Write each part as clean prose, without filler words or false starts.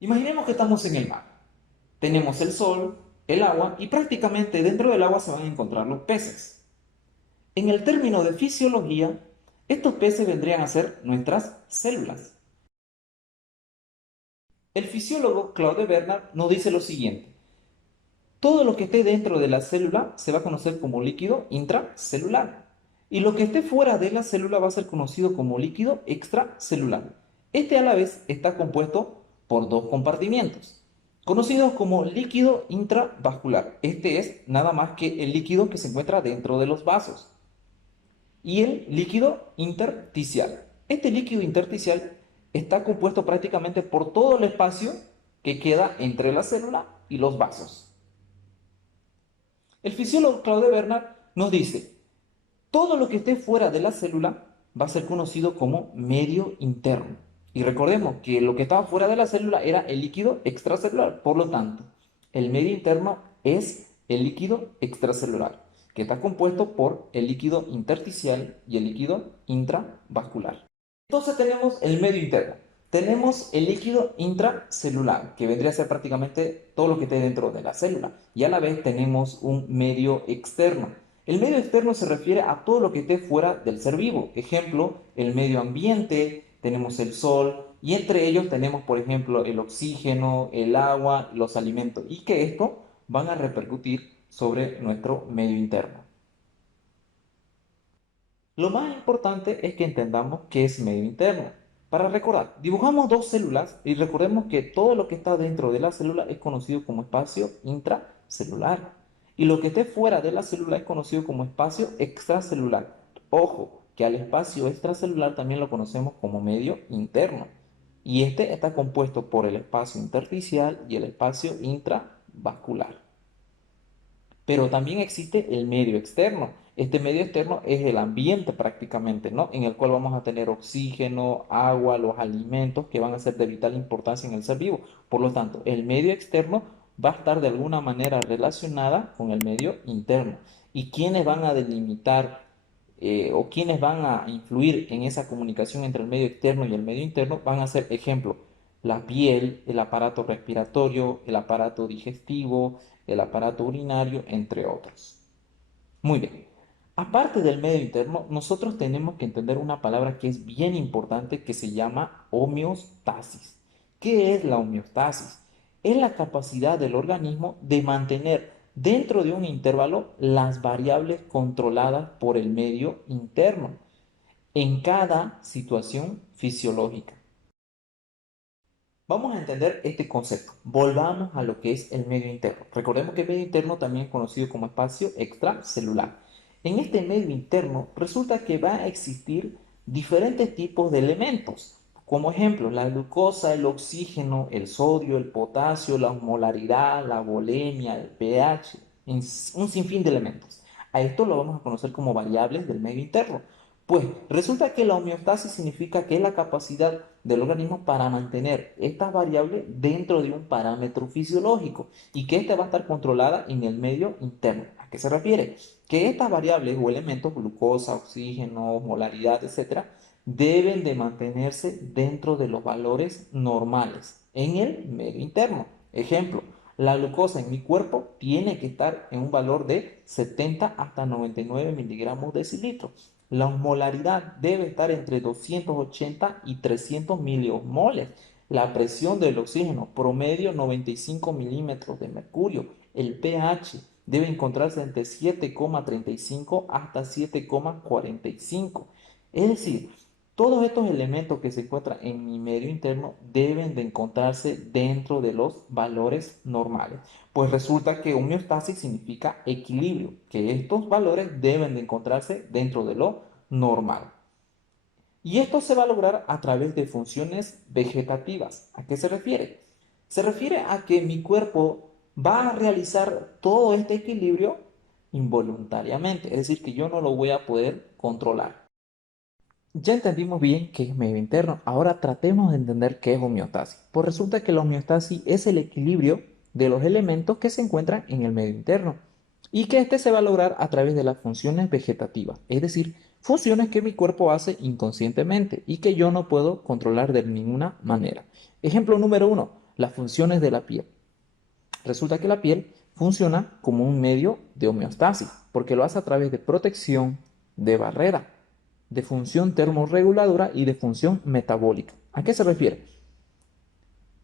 Imaginemos que estamos en el mar. Tenemos el sol, el agua y prácticamente dentro del agua se van a encontrar los peces. En el término de fisiología, estos peces vendrían a ser nuestras células. El fisiólogo Claude Bernard nos dice lo siguiente: todo lo que esté dentro de la célula se va a conocer como líquido intracelular. Y lo que esté fuera de la célula va a ser conocido como líquido extracelular. Este a la vez está compuesto por dos compartimientos, conocidos como líquido intravascular. Este es nada más que el líquido que se encuentra dentro de los vasos. Y el líquido intersticial. Este líquido intersticial está compuesto prácticamente por todo el espacio que queda entre la célula y los vasos. El fisiólogo Claude Bernard nos dice: todo lo que esté fuera de la célula va a ser conocido como medio interno. Y recordemos que lo que estaba fuera de la célula era el líquido extracelular. Por lo tanto, el medio interno es el líquido extracelular, que está compuesto por el líquido intersticial y el líquido intravascular. Entonces tenemos el medio interno. Tenemos el líquido intracelular, que vendría a ser prácticamente todo lo que esté dentro de la célula. Y a la vez tenemos un medio externo. El medio externo se refiere a todo lo que esté fuera del ser vivo. Ejemplo, el medio ambiente, tenemos el sol, y entre ellos tenemos, por ejemplo, el oxígeno, el agua, los alimentos, y que esto van a repercutir sobre nuestro medio interno. Lo más importante es que entendamos qué es medio interno. Para recordar, dibujamos dos células y recordemos que todo lo que está dentro de la célula es conocido como espacio intracelular. Y lo que esté fuera de la célula es conocido como espacio extracelular. Ojo, que al espacio extracelular también lo conocemos como medio interno. Y este está compuesto por el espacio intersticial y el espacio intravascular. Pero también existe el medio externo. Este medio externo es el ambiente prácticamente, ¿no? En el cual vamos a tener oxígeno, agua, los alimentos que van a ser de vital importancia en el ser vivo. Por lo tanto, el medio externo va a estar de alguna manera relacionada con el medio interno. ¿Y quiénes van a delimitar o quiénes van a influir en esa comunicación entre el medio externo y el medio interno? Van a ser, ejemplo, la piel, el aparato respiratorio, el aparato digestivo, el aparato urinario, entre otros. Muy bien. Aparte del medio interno, nosotros tenemos que entender una palabra que es bien importante que se llama homeostasis. ¿Qué es la homeostasis? Es la capacidad del organismo de mantener dentro de un intervalo las variables controladas por el medio interno en cada situación fisiológica. Vamos a entender este concepto. Volvamos a lo que es el medio interno. Recordemos que el medio interno también es conocido como espacio extracelular. En este medio interno resulta que va a existir diferentes tipos de elementos. Como ejemplo, la glucosa, el oxígeno, el sodio, el potasio, la osmolaridad, la volemia, el pH, un sinfín de elementos. A esto lo vamos a conocer como variables del medio interno. Pues resulta que la homeostasis significa que es la capacidad del organismo para mantener estas variables dentro de un parámetro fisiológico y que ésta va a estar controlada en el medio interno. ¿A qué se refiere? Que estas variables o elementos, glucosa, oxígeno, molaridad, etcétera, deben de mantenerse dentro de los valores normales en el medio interno. Ejemplo, la glucosa en mi cuerpo tiene que estar en un valor de 70 hasta 99 miligramos decilitro. La osmolaridad debe estar entre 280 y 300 miliosmoles. La presión del oxígeno promedio 95 milímetros de mercurio. El pH debe encontrarse entre 7,35 hasta 7,45. Es decir, todos estos elementos que se encuentran en mi medio interno deben de encontrarse dentro de los valores normales. Pues resulta que homeostasis significa equilibrio, que estos valores deben de encontrarse dentro de lo normal. Y esto se va a lograr a través de funciones vegetativas. ¿A qué se refiere? Se refiere a que mi cuerpo va a realizar todo este equilibrio involuntariamente, es decir, que yo no lo voy a poder controlar. Ya entendimos bien qué es medio interno, ahora tratemos de entender qué es homeostasis. Pues resulta que la homeostasis es el equilibrio de los elementos que se encuentran en el medio interno y que este se va a lograr a través de las funciones vegetativas, es decir, funciones que mi cuerpo hace inconscientemente y que yo no puedo controlar de ninguna manera. Ejemplo número uno, Las funciones de la piel. Resulta que la piel funciona como un medio de homeostasis, porque lo hace a través de protección, de barrera, de función termorreguladora y de función metabólica. ¿A qué se refiere?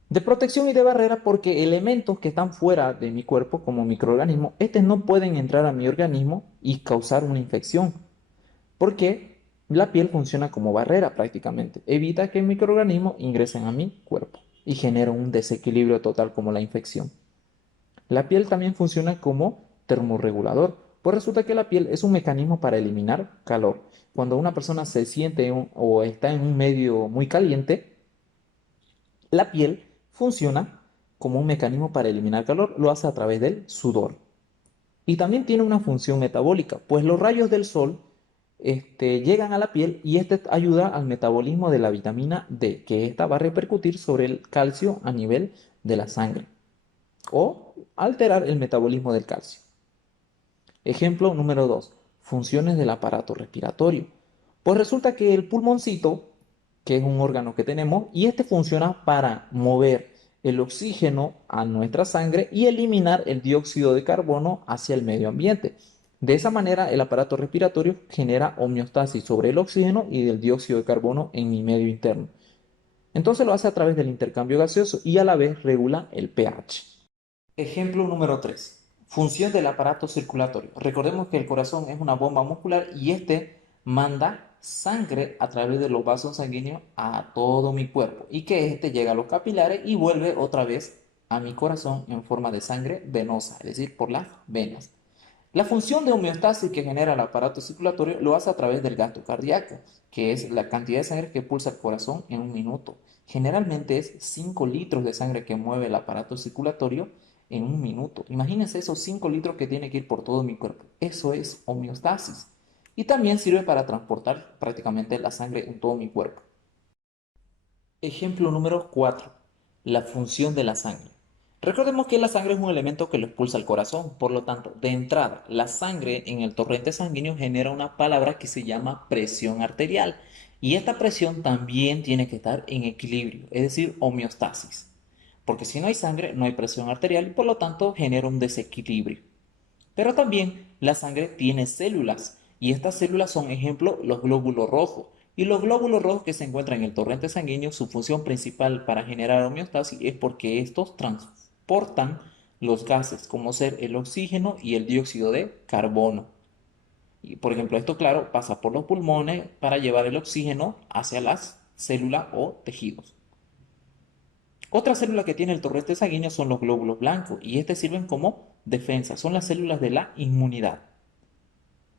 De protección y de barrera porque elementos que están fuera de mi cuerpo como microorganismos, estos no pueden entrar a mi organismo y causar una infección, porque la piel funciona como barrera prácticamente, evita que microorganismos ingresen a mi cuerpo y genera un desequilibrio total como la infección. La piel también funciona como termorregulador, pues resulta que la piel es un mecanismo para eliminar calor. Cuando una persona se siente o está en un medio muy caliente, la piel funciona como un mecanismo para eliminar calor, lo hace a través del sudor. Y también tiene una función metabólica, pues los rayos del sol llegan a la piel y este ayuda al metabolismo de la vitamina D, que esta va a repercutir sobre el calcio a nivel de la sangre o alterar el metabolismo del calcio. Ejemplo número 2. Funciones del aparato respiratorio. Pues resulta que el pulmoncito, que es un órgano que tenemos, y este funciona para mover el oxígeno a nuestra sangre y eliminar el dióxido de carbono hacia el medio ambiente. De esa manera, el aparato respiratorio genera homeostasis sobre el oxígeno y del dióxido de carbono en mi medio interno. Entonces lo hace a través del intercambio gaseoso y a la vez regula el pH. Ejemplo número 3. Función del aparato circulatorio. Recordemos que el corazón es una bomba muscular y este manda sangre a través de los vasos sanguíneos a todo mi cuerpo y que este llega a los capilares y vuelve otra vez a mi corazón en forma de sangre venosa, es decir, por las venas. La función de homeostasis que genera el aparato circulatorio lo hace a través del gasto cardíaco, que es la cantidad de sangre que pulsa el corazón en un minuto. Generalmente es 5 litros de sangre que mueve el aparato circulatorio en un minuto. Imagínense esos 5 litros que tiene que ir por todo mi cuerpo. Eso es homeostasis. Y también sirve para transportar prácticamente la sangre en todo mi cuerpo. Ejemplo número 4. La función de la sangre. Recordemos que la sangre es un elemento que lo expulsa el corazón, por lo tanto, de entrada, la sangre en el torrente sanguíneo genera una palabra que se llama presión arterial. Y esta presión también tiene que estar en equilibrio, es decir, homeostasis. Porque si no hay sangre, no hay presión arterial y por lo tanto genera un desequilibrio. Pero también la sangre tiene células y estas células son, ejemplo, los glóbulos rojos. Y los glóbulos rojos que se encuentran en el torrente sanguíneo, su función principal para generar homeostasis es porque estos transportan los gases, como ser el oxígeno y el dióxido de carbono. Y por ejemplo, esto, claro, pasa por los pulmones para llevar el oxígeno hacia las células o tejidos. Otra célula que tiene el torrente sanguíneo son los glóbulos blancos y estos sirven como defensa, son las células de la inmunidad.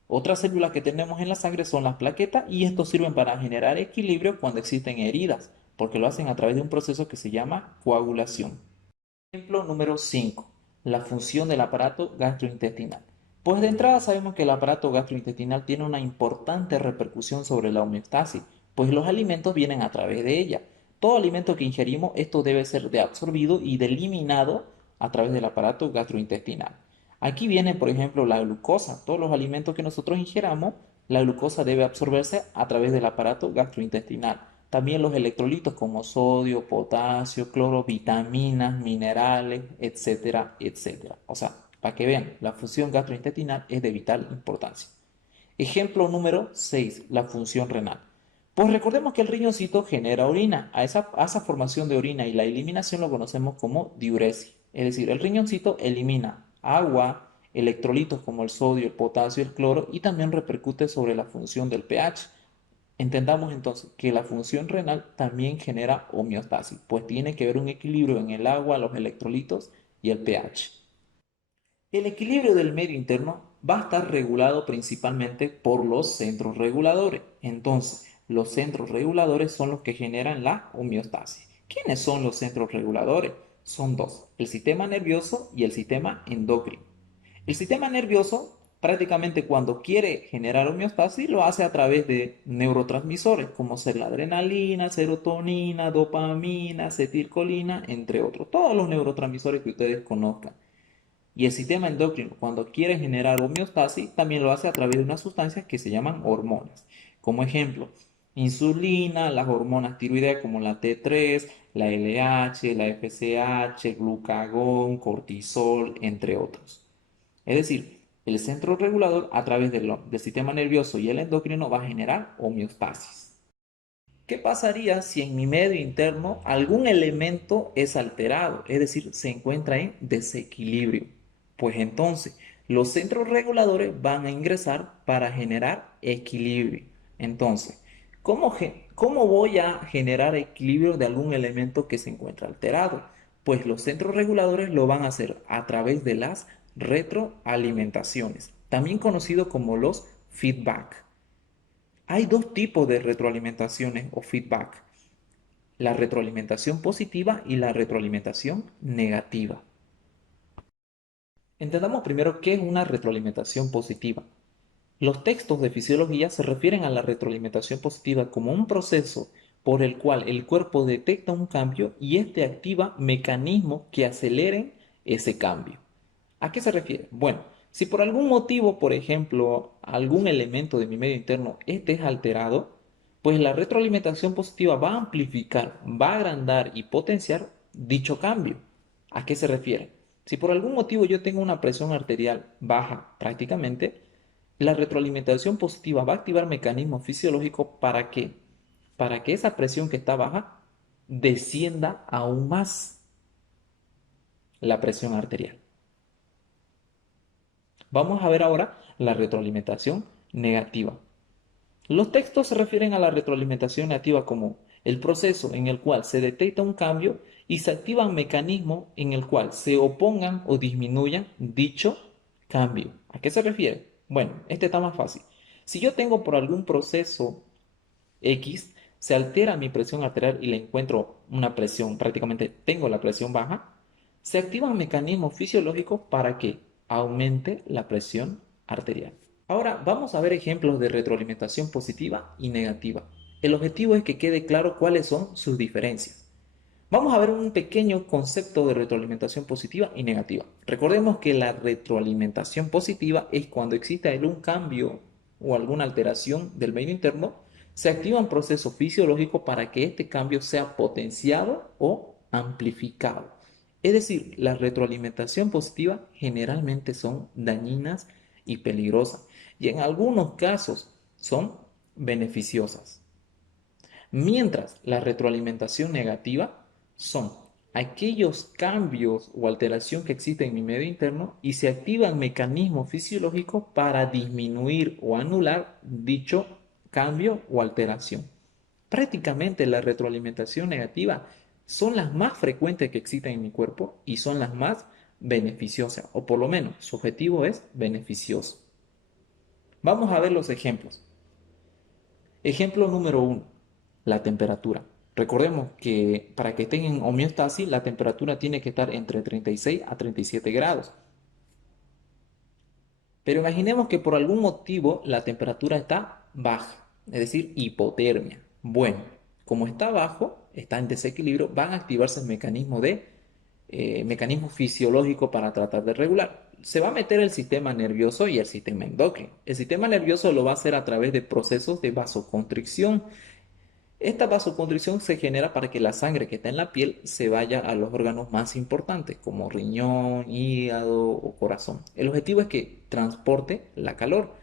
Otras células que tenemos en la sangre son las plaquetas y estos sirven para generar equilibrio cuando existen heridas, porque lo hacen a través de un proceso que se llama coagulación. Ejemplo número 5. La función del aparato gastrointestinal. Pues de entrada sabemos que el aparato gastrointestinal tiene una importante repercusión sobre la homeostasis, pues los alimentos vienen a través de ella. Todo alimento que ingerimos, esto debe ser de absorbido y de eliminado a través del aparato gastrointestinal. Aquí viene, por ejemplo, la glucosa. Todos los alimentos que nosotros ingeramos, la glucosa debe absorberse a través del aparato gastrointestinal. También los electrolitos como sodio, potasio, cloro, vitaminas, minerales, etcétera, etcétera. O sea, para que vean, la función gastrointestinal es de vital importancia. Ejemplo número 6, la función renal. Pues recordemos que el riñoncito genera orina. A esa formación de orina y la eliminación lo conocemos como diuresis. Es decir, el riñoncito elimina agua, electrolitos como el sodio, el potasio, el cloro y también repercute sobre la función del pH. Entendamos entonces que la función renal también genera homeostasis, pues tiene que haber un equilibrio en el agua, los electrolitos y el pH. El equilibrio del medio interno va a estar regulado principalmente por los centros reguladores. Entonces, los centros reguladores son los que generan la homeostasis. ¿Quiénes son los centros reguladores? Son dos, el sistema nervioso y el sistema endocrino. El sistema nervioso prácticamente cuando quiere generar homeostasis lo hace a través de neurotransmisores como ser la adrenalina, serotonina, dopamina, acetilcolina, entre otros. Todos los neurotransmisores que ustedes conozcan. Y el sistema endocrino, cuando quiere generar homeostasis, también lo hace a través de unas sustancias que se llaman hormonas. Como ejemplo, Insulina, las hormonas tiroideas como la T3, la LH, la FSH, glucagón, cortisol, entre otros. Es decir, el centro regulador a través del sistema nervioso y el endocrino va a generar homeostasis. ¿Qué pasaría si en mi medio interno algún elemento es alterado? Es decir, se encuentra en desequilibrio. Pues entonces, los centros reguladores van a ingresar para generar equilibrio. Entonces, ¿cómo voy a generar equilibrio de algún elemento que se encuentra alterado? Pues los centros reguladores lo van a hacer a través de las retroalimentaciones, también conocido como los feedback. Hay dos tipos de retroalimentaciones o feedback: la retroalimentación positiva y la retroalimentación negativa. Entendamos primero qué es una retroalimentación positiva. Los textos de fisiología se refieren a la retroalimentación positiva como un proceso por el cual el cuerpo detecta un cambio y éste activa mecanismos que aceleren ese cambio. ¿A qué se refiere? Bueno, si por algún motivo, por ejemplo, algún elemento de mi medio interno este es alterado, pues la retroalimentación positiva va a amplificar, va a agrandar y potenciar dicho cambio. ¿A qué se refiere? Si por algún motivo yo tengo una presión arterial baja prácticamente, la retroalimentación positiva va a activar mecanismos fisiológicos para que esa presión que está baja descienda aún más la presión arterial. Vamos a ver ahora la retroalimentación negativa. Los textos se refieren a la retroalimentación negativa como el proceso en el cual se detecta un cambio y se activan mecanismos en el cual se opongan o disminuyan dicho cambio. ¿A qué se refiere? Bueno, este está más fácil. Si yo tengo por algún proceso X, se altera mi presión arterial y le encuentro una presión, prácticamente tengo la presión baja, se activan mecanismos fisiológicos para que aumente la presión arterial. Ahora vamos a ver ejemplos de retroalimentación positiva y negativa. El objetivo es que quede claro cuáles son sus diferencias. Vamos a ver un pequeño concepto de retroalimentación positiva y negativa. Recordemos que la retroalimentación positiva es cuando existe algún cambio o alguna alteración del medio interno, se activa un proceso fisiológico para que este cambio sea potenciado o amplificado. Es decir, la retroalimentación positiva generalmente son dañinas y peligrosas y en algunos casos son beneficiosas. Mientras la retroalimentación negativa son aquellos cambios o alteración que existen en mi medio interno y se activan mecanismos fisiológicos para disminuir o anular dicho cambio o alteración. Prácticamente la retroalimentación negativa son las más frecuentes que existen en mi cuerpo y son las más beneficiosas, o por lo menos su objetivo es beneficioso. Vamos a ver los ejemplos. Ejemplo número uno, la temperatura. Recordemos que para que estén en homeostasis, la temperatura tiene que estar entre 36 a 37 grados. Pero imaginemos que por algún motivo la temperatura está baja, es decir, hipotermia. Bueno, como está bajo, está en desequilibrio, van a activarse el mecanismo fisiológico para tratar de regular. Se va a meter el sistema nervioso y el sistema endocrino. El sistema nervioso lo va a hacer a través de procesos de vasoconstricción. Esta vasoconstricción se genera para que la sangre que está en la piel se vaya a los órganos más importantes, como riñón, hígado o corazón. El objetivo es que transporte la calor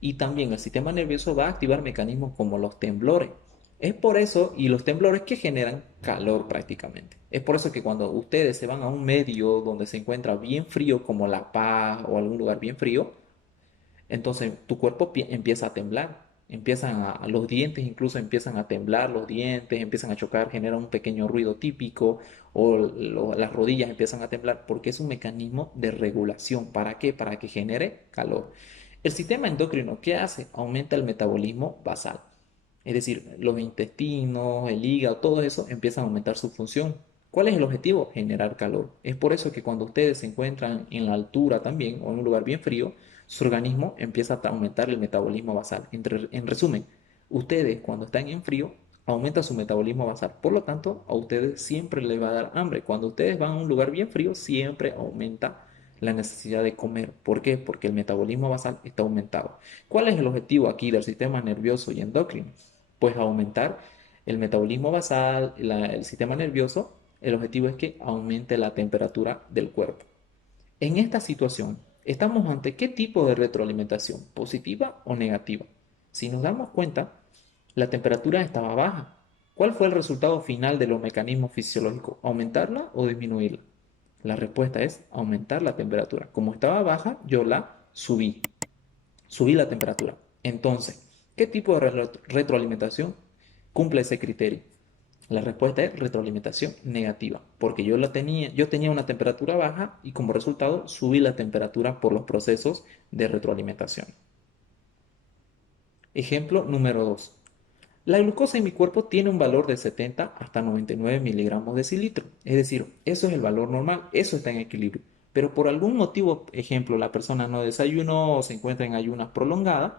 y también el sistema nervioso va a activar mecanismos como los temblores. Es por eso, y los temblores que generan calor prácticamente. Es por eso que cuando ustedes se van a un medio donde se encuentra bien frío, como La Paz o algún lugar bien frío, entonces tu cuerpo empieza a temblar, los dientes incluso empiezan a temblar, los dientes empiezan a chocar, generan un pequeño ruido típico o las rodillas empiezan a temblar porque es un mecanismo de regulación. ¿Para qué? Para que genere calor. El sistema endocrino, ¿qué hace? Aumenta el metabolismo basal. Es decir, los intestinos, el hígado, todo eso empiezan a aumentar su función. ¿Cuál es el objetivo? Generar calor. Es por eso que cuando ustedes se encuentran en la altura también o en un lugar bien frío, su organismo empieza a aumentar el metabolismo basal. En resumen, ustedes cuando están en frío, aumenta su metabolismo basal. Por lo tanto, a ustedes siempre les va a dar hambre. Cuando ustedes van a un lugar bien frío, siempre aumenta la necesidad de comer. ¿Por qué? Porque el metabolismo basal está aumentado. ¿Cuál es el objetivo aquí del sistema nervioso y endocrino? Pues aumentar el metabolismo basal, el sistema nervioso, el objetivo es que aumente la temperatura del cuerpo. En esta situación, ¿estamos ante qué tipo de retroalimentación? ¿Positiva o negativa? Si nos damos cuenta, la temperatura estaba baja. ¿Cuál fue el resultado final de los mecanismos fisiológicos? ¿Aumentarla o disminuirla? La respuesta es aumentar la temperatura. Como estaba baja, yo la subí. Subí la temperatura. Entonces, ¿qué tipo de retroalimentación cumple ese criterio? La respuesta es retroalimentación negativa, porque yo tenía una temperatura baja y como resultado subí la temperatura por los procesos de retroalimentación. Ejemplo número 2. La glucosa en mi cuerpo tiene un valor de 70 hasta 99 miligramos de decilitro. Es decir, eso es el valor normal, eso está en equilibrio. Pero por algún motivo, ejemplo, la persona no desayunó o se encuentra en ayunas prolongadas,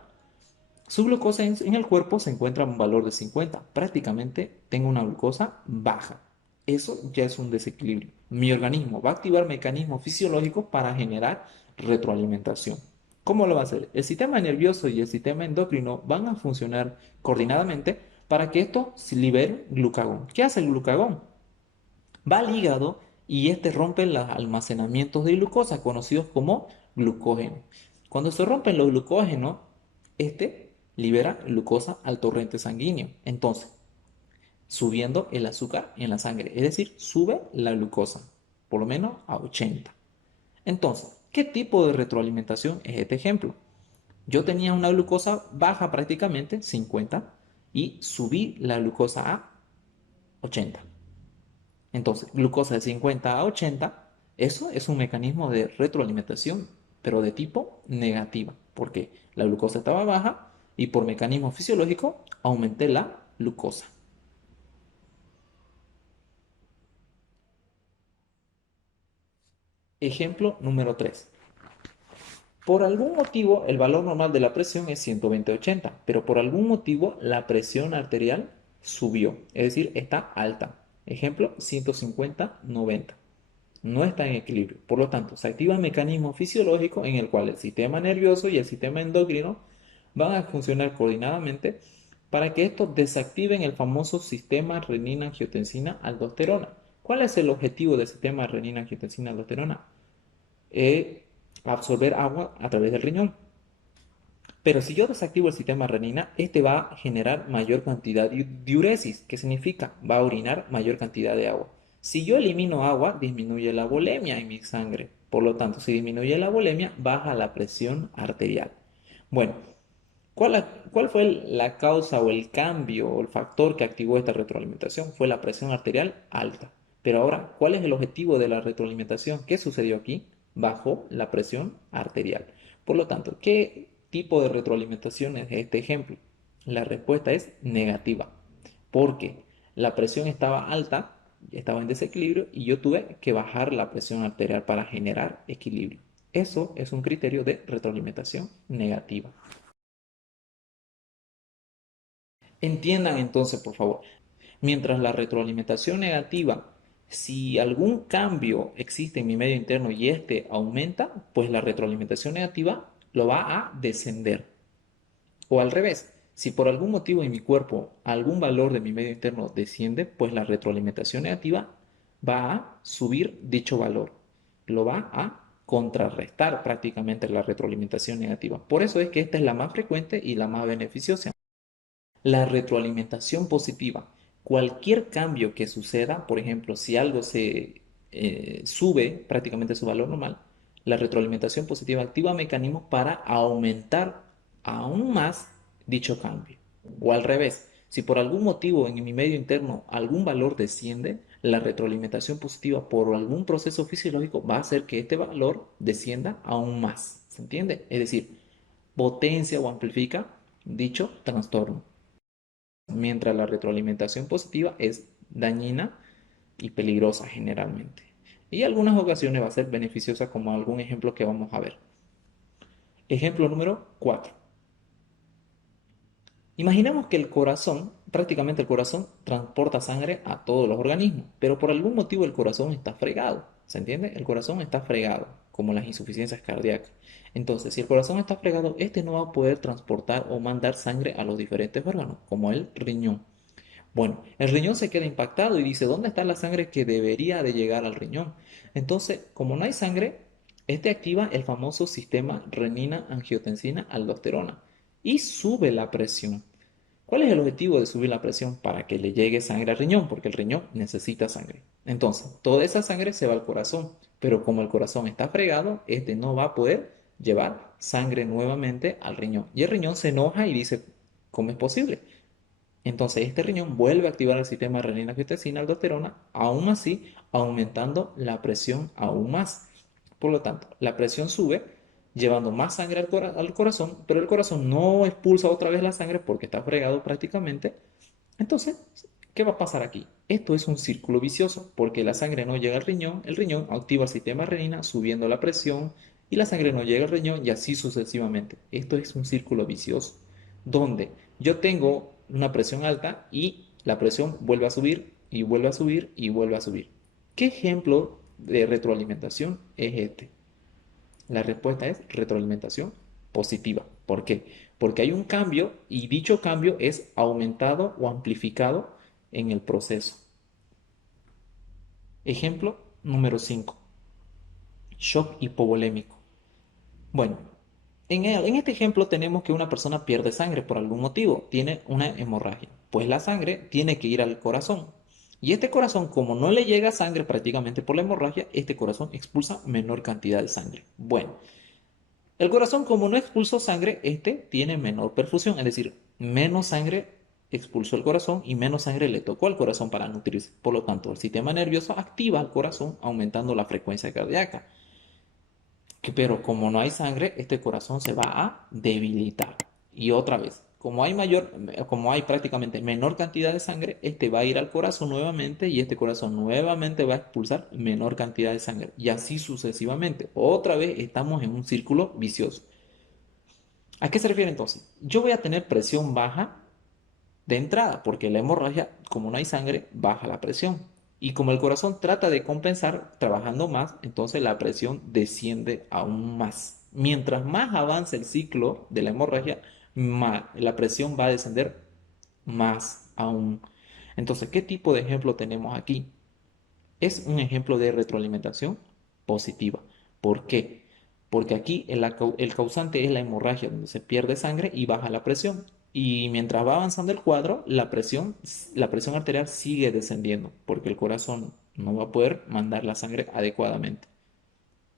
su glucosa en el cuerpo se encuentra a un valor de 50. Prácticamente tengo una glucosa baja. Eso ya es un desequilibrio. Mi organismo va a activar mecanismos fisiológicos para generar retroalimentación. ¿Cómo lo va a hacer? El sistema nervioso y el sistema endocrino van a funcionar coordinadamente para que esto se libere glucagón. ¿Qué hace el glucagón? Va al hígado y este rompe los almacenamientos de glucosa conocidos como glucógeno. Cuando se rompen los glucógenos, este libera glucosa al torrente sanguíneo. Entonces, subiendo el azúcar en la sangre, es decir, sube la glucosa, por lo menos a 80. Entonces, ¿qué tipo de retroalimentación es este ejemplo? Yo tenía una glucosa baja prácticamente, 50, y subí la glucosa a 80. Entonces, glucosa de 50 a 80, eso es un mecanismo de retroalimentación, pero de tipo negativa, porque la glucosa estaba baja y por mecanismo fisiológico aumenté la glucosa. Ejemplo número 3. Por algún motivo, el valor normal de la presión es 120/80, pero por algún motivo la presión arterial subió, es decir, está alta. Ejemplo, 150/90. No está en equilibrio. Por lo tanto, se activa un mecanismo fisiológico en el cual el sistema nervioso y el sistema endocrino van a funcionar coordinadamente para que estos desactiven el famoso sistema renina-angiotensina-aldosterona. ¿Cuál es el objetivo del sistema renina-angiotensina-aldosterona? Absorber agua a través del riñón. Pero si yo desactivo el sistema renina, este va a generar mayor cantidad de diuresis, que significa va a orinar mayor cantidad de agua. Si yo elimino agua, disminuye la volemia en mi sangre. Por lo tanto, si disminuye la volemia, baja la presión arterial. Bueno, ¿cuál fue la causa o el cambio o el factor que activó esta retroalimentación? Fue la presión arterial alta. Pero ahora, ¿cuál es el objetivo de la retroalimentación? ¿Qué sucedió aquí? Bajó la presión arterial. Por lo tanto, ¿qué tipo de retroalimentación es este ejemplo? La respuesta es negativa, porque la presión estaba alta, estaba en desequilibrio y yo tuve que bajar la presión arterial para generar equilibrio. Eso es un criterio de retroalimentación negativa. Entiendan entonces, por favor, mientras la retroalimentación negativa, si algún cambio existe en mi medio interno y este aumenta, pues la retroalimentación negativa lo va a descender. O al revés, si por algún motivo en mi cuerpo algún valor de mi medio interno desciende, pues la retroalimentación negativa va a subir dicho valor. Lo va a contrarrestar prácticamente la retroalimentación negativa. Por eso es que esta es la más frecuente y la más beneficiosa. La retroalimentación positiva. Cualquier cambio que suceda, por ejemplo, si algo se sube prácticamente su valor normal, la retroalimentación positiva activa mecanismos para aumentar aún más dicho cambio. O al revés, si por algún motivo en mi medio interno algún valor desciende, la retroalimentación positiva por algún proceso fisiológico va a hacer que este valor descienda aún más. ¿Se entiende? Es decir, potencia o amplifica dicho trastorno, mientras la retroalimentación positiva es dañina y peligrosa generalmente. Y en algunas ocasiones va a ser beneficiosa como algún ejemplo que vamos a ver. Ejemplo número 4. Imaginemos que el corazón, prácticamente el corazón, transporta sangre a todos los organismos, pero por algún motivo el corazón está fregado. ¿Se entiende? El corazón está fregado. como las insuficiencias cardíacas. Entonces, si el corazón está fregado, este no va a poder transportar o mandar sangre a los diferentes órganos, como el riñón. Bueno, el riñón se queda impactado y dice, ¿dónde está la sangre que debería de llegar al riñón? Entonces, como no hay sangre, este activa el famoso sistema renina-angiotensina-aldosterona y sube la presión. ¿Cuál es el objetivo de subir la presión? Para que le llegue sangre al riñón, porque el riñón necesita sangre. Entonces, toda esa sangre se va al corazón, pero como el corazón está fregado, este no va a poder llevar sangre nuevamente al riñón. Y el riñón se enoja y dice, ¿cómo es posible? Entonces, este riñón vuelve a activar el sistema renina-angiotensina-aldosterona, aún así aumentando la presión aún más. Por lo tanto, la presión sube, llevando más sangre al corazón, pero el corazón no expulsa otra vez la sangre porque está fregado prácticamente. Entonces, ¿qué va a pasar aquí? Esto es un círculo vicioso porque la sangre no llega al riñón, el riñón activa el sistema renina subiendo la presión y la sangre no llega al riñón y así sucesivamente. Esto es un círculo vicioso donde yo tengo una presión alta y la presión vuelve a subir y vuelve a subir y vuelve a subir. ¿Qué ejemplo de retroalimentación es este? La respuesta es retroalimentación positiva. ¿Por qué? Porque hay un cambio y dicho cambio es aumentado o amplificado en el proceso. Ejemplo número 5. Shock hipovolémico. Bueno, en este ejemplo tenemos que una persona pierde sangre por algún motivo, tiene una hemorragia. Pues la sangre tiene que ir al corazón. Y este corazón, como no le llega sangre prácticamente por la hemorragia, este corazón expulsa menor cantidad de sangre. Bueno, el corazón, como no expulsó sangre, este tiene menor perfusión, es decir, menos sangre expulsó el corazón y menos sangre le tocó al corazón para nutrirse. Por lo tanto, el sistema nervioso activa al corazón aumentando la frecuencia cardíaca. Pero como no hay sangre, este corazón se va a debilitar. Y otra vez, como hay prácticamente menor cantidad de sangre, este va a ir al corazón nuevamente y este corazón nuevamente va a expulsar menor cantidad de sangre. Y así sucesivamente. Otra vez estamos en un círculo vicioso. ¿A qué se refiere entonces? Yo voy a tener presión baja de entrada, porque la hemorragia, como no hay sangre, baja la presión. Y como el corazón trata de compensar trabajando más, entonces la presión desciende aún más. Mientras más avance el ciclo de la hemorragia, más la presión va a descender más aún. Entonces, ¿qué tipo de ejemplo tenemos aquí? Es un ejemplo de retroalimentación positiva. ¿Por qué? Porque aquí el causante es la hemorragia, donde se pierde sangre y baja la presión. Y mientras va avanzando el cuadro, la presión arterial sigue descendiendo, porque el corazón no va a poder mandar la sangre adecuadamente.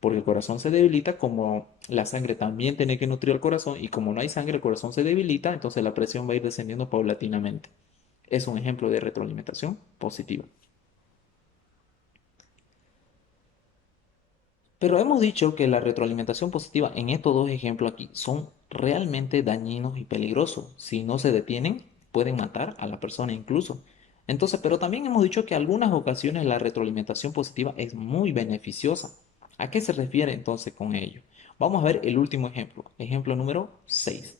Porque el corazón se debilita, como la sangre también tiene que nutrir al corazón, y como no hay sangre, el corazón se debilita, entonces la presión va a ir descendiendo paulatinamente. Es un ejemplo de retroalimentación positiva. Pero hemos dicho que la retroalimentación positiva en estos dos ejemplos aquí son realmente dañinos y peligrosos. Si no se detienen, pueden matar a la persona incluso. Entonces, pero también hemos dicho que en algunas ocasiones la retroalimentación positiva es muy beneficiosa. ¿A qué se refiere entonces con ello? Vamos a ver el último ejemplo, ejemplo número 6.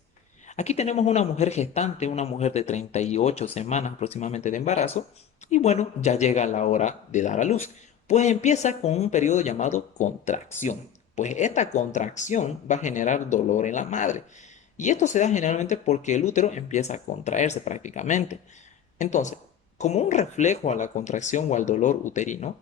Aquí tenemos una mujer gestante, una mujer de 38 semanas aproximadamente de embarazo, y bueno, ya llega la hora de dar a luz. Pues empieza con un periodo llamado contracción. Pues esta contracción va a generar dolor en la madre. Y esto se da generalmente porque el útero empieza a contraerse prácticamente. Entonces, como un reflejo a la contracción o al dolor uterino,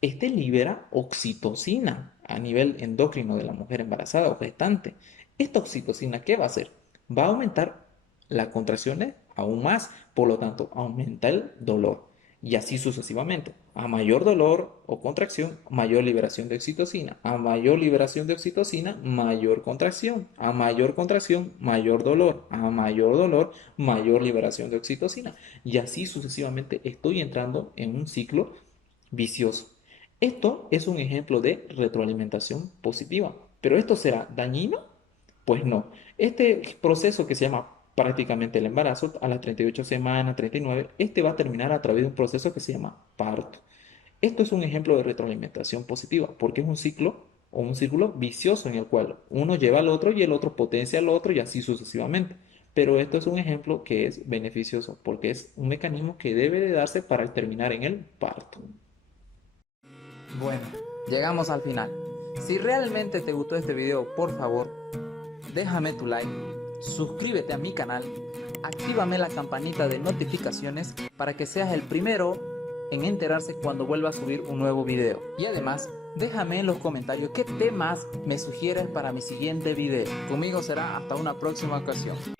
este libera oxitocina a nivel endocrino de la mujer embarazada o gestante. Esta oxitocina, ¿qué va a hacer? Va a aumentar las contracciones aún más, por lo tanto, aumenta el dolor. Y así sucesivamente. A mayor dolor o contracción, mayor liberación de oxitocina. A mayor liberación de oxitocina, mayor contracción. A mayor contracción, mayor dolor. A mayor dolor, mayor liberación de oxitocina. Y así sucesivamente estoy entrando en un ciclo vicioso. Esto es un ejemplo de retroalimentación positiva, pero ¿esto será dañino? Pues no. Este proceso que se llama prácticamente el embarazo, a las 38 semanas, 39, este va a terminar a través de un proceso que se llama parto. Esto es un ejemplo de retroalimentación positiva, porque es un ciclo o un círculo vicioso en el cual uno lleva al otro y el otro potencia al otro y así sucesivamente. Pero esto es un ejemplo que es beneficioso, porque es un mecanismo que debe de darse para terminar en el parto. Bueno, llegamos al final. Si realmente te gustó este video, por favor, déjame tu like, suscríbete a mi canal, actívame la campanita de notificaciones para que seas el primero en enterarse cuando vuelva a subir un nuevo video. Y además, déjame en los comentarios qué temas me sugieres para mi siguiente video. Conmigo será hasta una próxima ocasión.